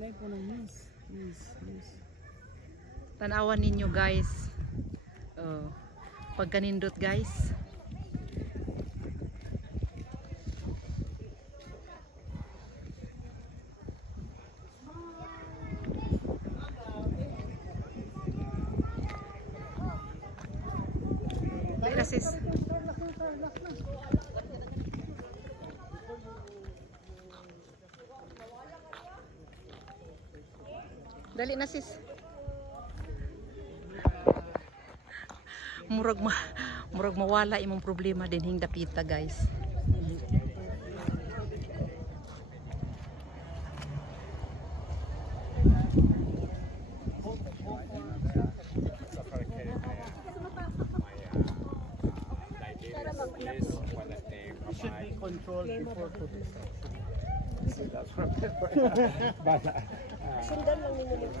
Lay po ng miss. Tanawan ninyo guys. Oh, pagkanindot guys. Dali sis. Dali na sis. Murag mawala imong problema din hing dapita guys. Should be controlled before putting. Sundan lang ninyo nito.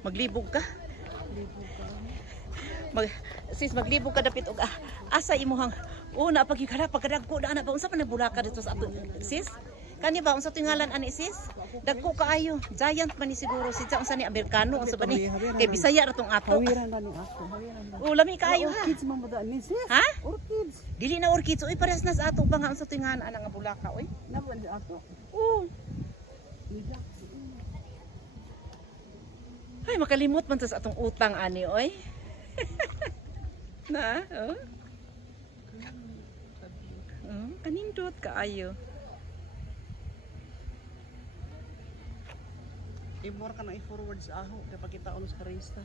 Maglibog ka? Sis, maglibog ka dapit og asa imuhang una pag yukara pagkadagko na ana pa unsa man nabulaka dito sa ato sis? Kani ba unsa tingalan ani sis? Dagko kaayo. Giant man ni siguro si unsa ni Amerikano unsa ba ni? Kay Bisaya ra tong ato. Hawiran gani ako. Hawiran. Oh, lami kaayo ha. Orchids man ba ni sis? Ha? Orchids. Dili na orchids. Uy, pares na sa ato ba nga unsa tingalan ana nga bulaka oy? Nabuan di ako. Oh. Ay, makalimot man sa atong utang ani oy. Na, oh. Kanindot kaayo. I-more ka na i-forward sa aho kapag kita unos karista.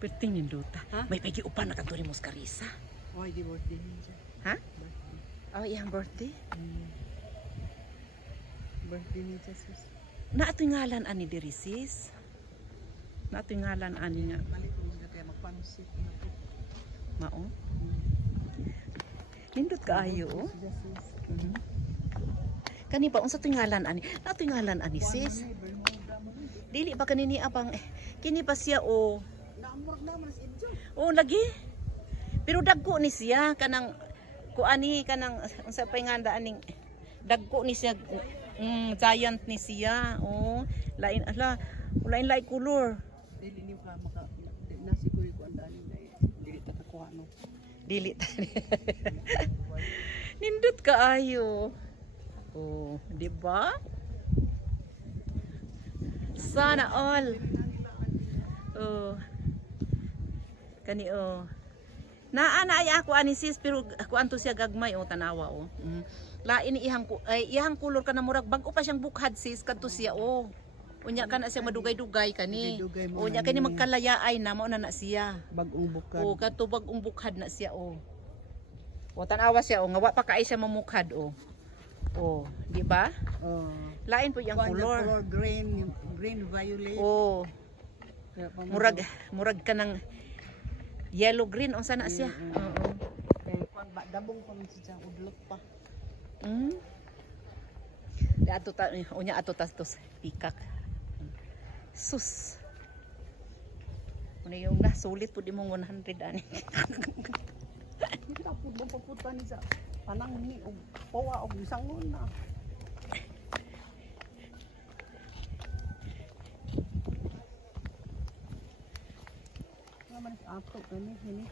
Perting ninduta. Ha? May pagi upan na katuri mo sa Karisa. Why di birthday niya? Ha? Oh, iyang birthday. Birthday niya sis. Na ato'y ngalan ani diri sis. Na ato'y ngalan ani nga. Balik ko siya kaya magpansit na po. Mao. Nindot kaayo oh. Kani ba unsa to'y ngalan ani? Na ato'y ngalan ani sis. Dili ba kanini abang kini pa siya o Naamurag naman sa inyo. oh lagi. Pero dagko ni siya kanang kuani kanang unsa pay nganda aning dagko ni siya giant ni siya. Oh, lain lain color. Dili ni ka maka nasi ko ko andani na dili ta kuha no. Dili ta. Nindot kaayo. Oh, di ba? Sana all. Oh. Kani oh. Naa ay ako ani sis pero ako anto siya gagmay oh tanawa oh. Lain ihang kulor ka na murag bag-o pa siyang bukhad sis kadto siya oh. Unya ka na siya madugay-dugay kani. Unya kani magkalayay na mao na siya. Bag-ong bukad. Oh, kadto bag-ong bukhad na siya oh. O tanawa siya oh, nga wa pa kaay siya mamukhad oh. Oh, di ba? Oh. Lain po yung color. Color green violet. Oh. Murag ka ng yellow green unsa na siya. Oo. Kay kwan ba dabong pa man siya udlot pa. Ato ta unya ato tas pikak. Sus. Una yung sulit po di mong 100 ani. Kita pud mo paputa ni sa panang ni og pawa og sangon na. Naman ato kani na.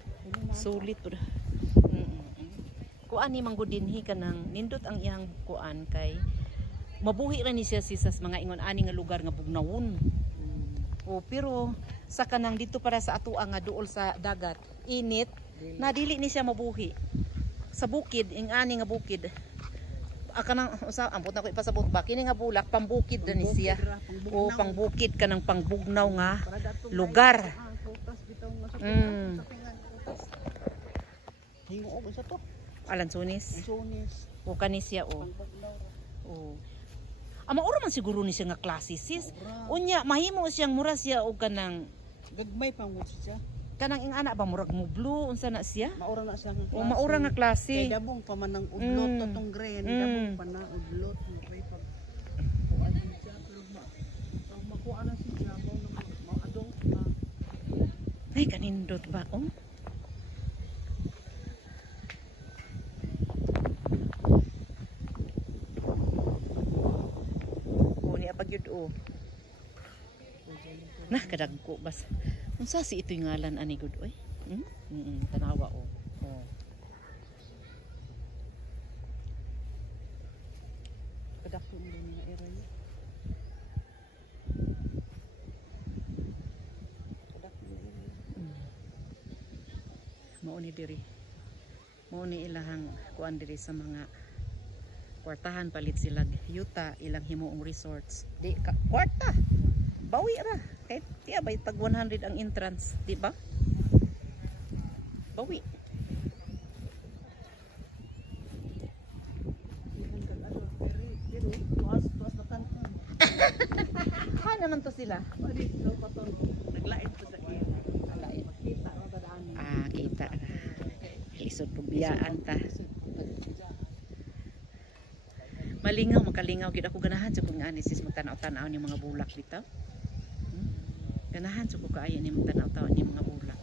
Sulit po. Kuan ni manggod dinhi kanang nindot ang iyang kuan kay mabuhi ra ni siya sisas mga ingon ani nga lugar nga bugnawon. O pero sa kanang dito para sa ato nga duol sa dagat, init na dili ni siya mabuhi. Sa bukid, ing ani nga bukid. Kanang usa ambot na ko ipasabot ba kini nga bulak pambukid ra ni siya. O pangbukid kanang pangbugnaw nga lugar. Hingo og sa to. Alansones. Sonis. O kani siya o. O. Ama oro man siguro ni siya nga klase sis. Unya mahimo siyang mura siya og kanang Gagmay pa mo siya. kanang ing ana ba murag mo blue unsa na siya? Maura na siya nga klase. O maura nga klase. Kay dabong pa man ang udlot totong green, dabong pa na udlot mo kay pag kuan siya pero makuha na siya mo Ay, kanindot ba? Oh. Oh, niya pag yun, oh. Nah, kadagko bas. Unsa si ito'y ngalan ani gud oy? Tanawa oh. Oh. Kadako mo din nga area. Kadako mo area. Mao ni diri. Mao ni ilahang kuan diri sa mga kwartahan palit sila yuta ilang himuong resorts. Di ka kwarta. Bawi ra. Kahit tiya bay tag 100 ang entrance, di ba? Bawi. Ha naman to sila. Naglain pa sa iya. Alain. Makita mo ba daan? Ah, kita ra. Lisod pubiyaan ta. Malingaw, makalingaw gid ako ganahan sa kung ani sis magtanaw-tanaw ni mga bulak dito. Ganahan sa ko kaayo ni magtanaw-tanaw ni mga bulak.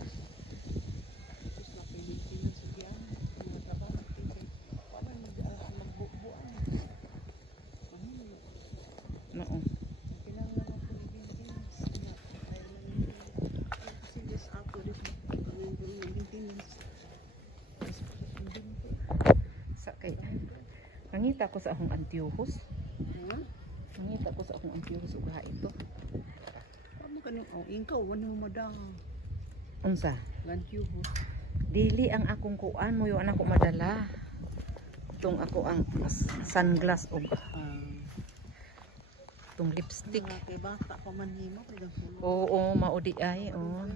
Oo. Sa kay mangita ko sa akong antiuhos. Mangita ko sa akong antiuhos ug ito. Kamu kaning ingkaw wala mo madang. Unsa? Gantiyo ho. Dili ang akong kuan mo yung anak ko madala. Itong ako ang sunglass o itong lipstick. Kay bata pa man himo kay dang. Oo, maudi ay. Oo.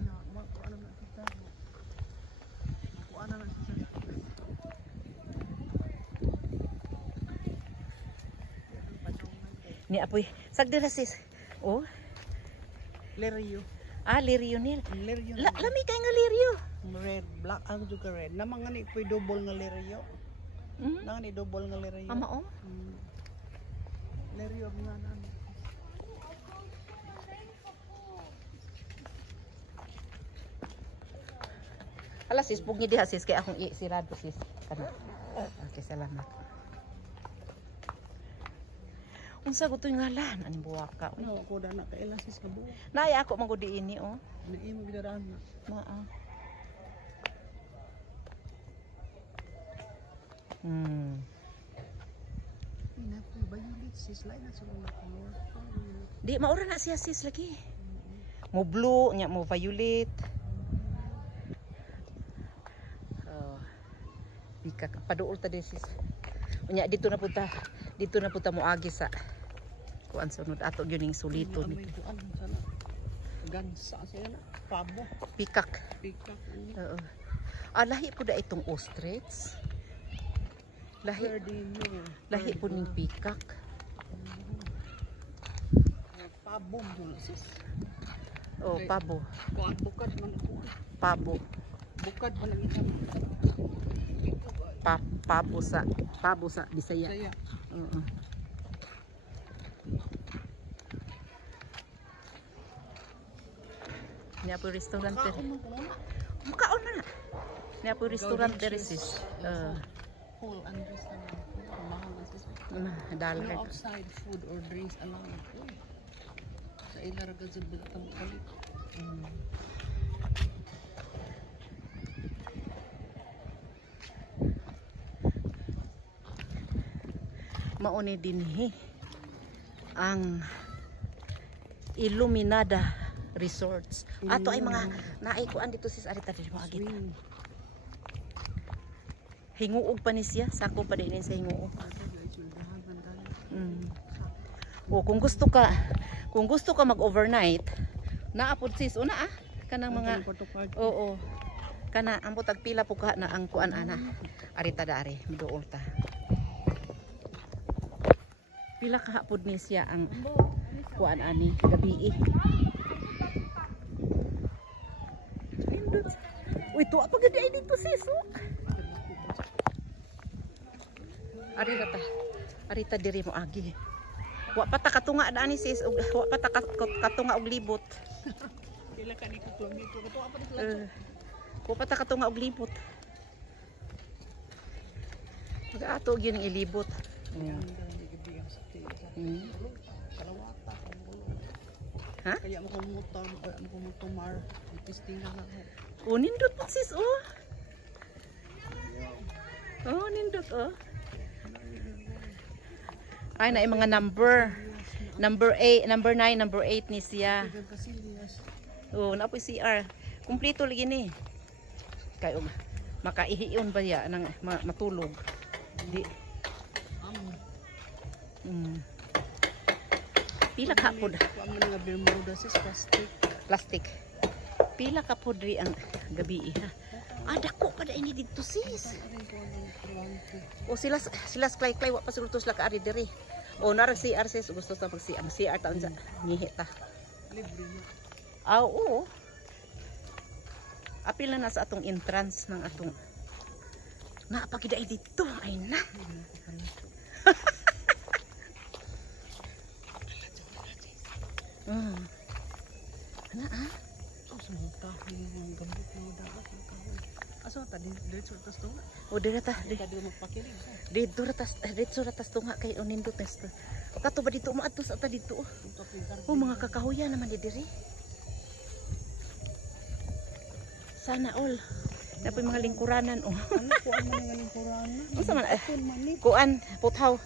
Ni apoy. Sagdira sis. Oh. Lirio. Ah, lirio nil. Lirio. Lami kay nga lirio. Red, black ang juga red. Namang nga ni poy double nga lirio. Nang ni double nga lirio. Ama oh. Lirio nga na. Ala sis, pugi diha sis kay akong isirado sis. Kana. Okay, salamat. Unsa gutoy ngalan ani buwaka. No, ko da na kay elasis ka buwa. Naay ako magudi ini oh. Ni imo bidarahan na. Naa. Ina ko ba yung sis lay na sa mga color. Di maura na siya sis lagi. Mo blue, nya mo violet. Oh. Bika paduol ta sis. Unya dito na punta. Dito na punta mo agi sa kuan sunod ato gyud ning sulito May nito. kuan sana. Gansa siya na. Pabo. Pikak. Pikak. Oo. Ah, lahi po da itong ostrich. Lahi po ning pikak. Pabo mo sis. Oh, pabo. Kuan bukad man ako. Pabo. Bukad man ang isa. Pabo sa Bisaya. Saya. Oo. Niya po restaurant ter. Makaon na. Niya po restaurant ter sis. Full and restaurant. Mahal na sis. No Dollar. outside food or drinks allowed. Sa ilar gazud ba tamo kalit. Mauni dinhi ang Illuminada Resorts. Ato ay mga naikuan dito sis arita diri mo agit. Hinguog pa ni siya, sako pa din sa hinguog. O kung gusto ka mag-overnight, naapod sis una kanang mga oo. Kana ang butag pila po ka na ang kuan ana. Arita dari, miduol ta. Pila ka hapod ni siya ang kuan ani gabi. Uy, tuwa pa gadi dito sis. Arita diri mo agi. Wa pa ta katunga dani sis, wa pa ta katunga og libot. Kila ka ni ko kilometro ko to apa ni lato. Kupata ka to nga og libot. Mag-ato gyud ng ilibot. Ang dali gabi ang sa tiya. Kalawata ang gulo. Ha? Kaya mo kumutan, kaya mo kumutumar. Testing na ako. Oh, nindot po sis, oh. Oh, nindot, oh. Ay, na yung mga number. Number 8, number 9, number 8 ni siya. Kaya kasilias. Oh, na po CR. Kumpleto lagi ni. Kayo makaihiyon ba ya nang matulog. Di. Pila ka pod? Ang mga Bermuda sis plastic. Plastic. Pila ka pod ri ang gabi ha. Ah, dako pa da ini dito sis. O sila klay-klay wa pa siguro to sila ka ari diri. O narag CR sis gusto ta pag CR taon sa ngihi ta. Libre niya. Ah, oo. Apil na sa atong entrance ng atong napakiday dito. Ay na. Ano ah? So sumuta yung gambit ng dagat ng kahoy. Aso ta diretso tas to. O dira ta. Kadi magpakilig. Dito ratas tunga kay Onindo test. O kato ba dito umaadto sa ta dito? Oh, mga kakahuyan naman di diri. Sana all. Napoy mga lingkuranan oh. Ano ko ang mga lingkuranan? Unsa man Mani. kuan puthaw.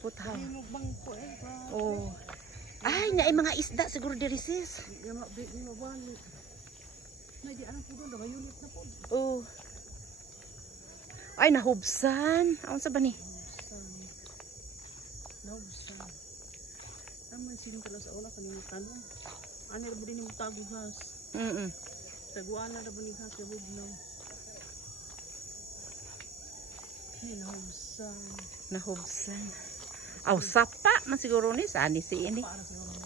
Puthaw. Yung bangko Oh. Ay, na mga isda siguro diri sis. Yung mabalik. May di anong pudo na unit na po. Oh. Ay, nahubsan. Aon sa ba ni? Naubusan. Naman sinintala sa una kanina tanong. Ano na ba din yung taguhas? Taguan na ba ni has na bugnaw? Ay, nahubsan. Nahubsan. Aw, sapa man siguro ni sani si ini. Para sa mga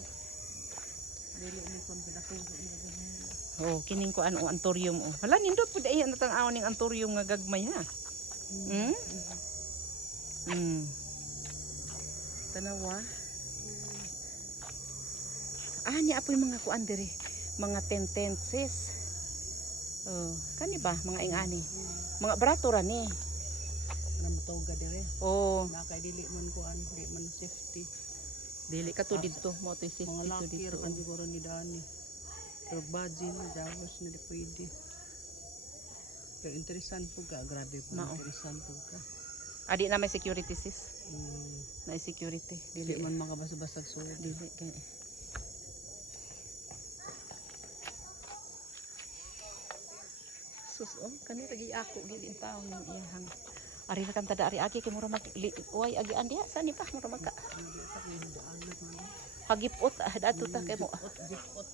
dili mo kon pinatugo ni gagawin. Oh, kining ko ano antorium oh. Hala nindot pud ay natang-aw ning antorium nga gagmay ha. Tanawa. Ah, ni apoy mga kuan diri. Mga tentenses. Oh, kani ba mga ingani? Mga brato ra ni. Na motoga dire. Oh, Nakay dili man kuan, di man safety. dili ka to dito mo to si Mga dito lakir dito. kan siguro ni Dani. Pero budget na javos na di pwede. Pero interesan po ka, grabe po. Mao. Interesan po ka. Adi na may security sis. Mm. Na security. Dili Dili man makabasag-basag suod. dili kay. Sus oh, kani lagi ako gid in taon ng iyang. Ari ra kan tada ari agi kay mura mag uy agi andiha sani pa mura magka. Hindi sa kanya daanan man. Hagipot dato ta kay mo. Gipot.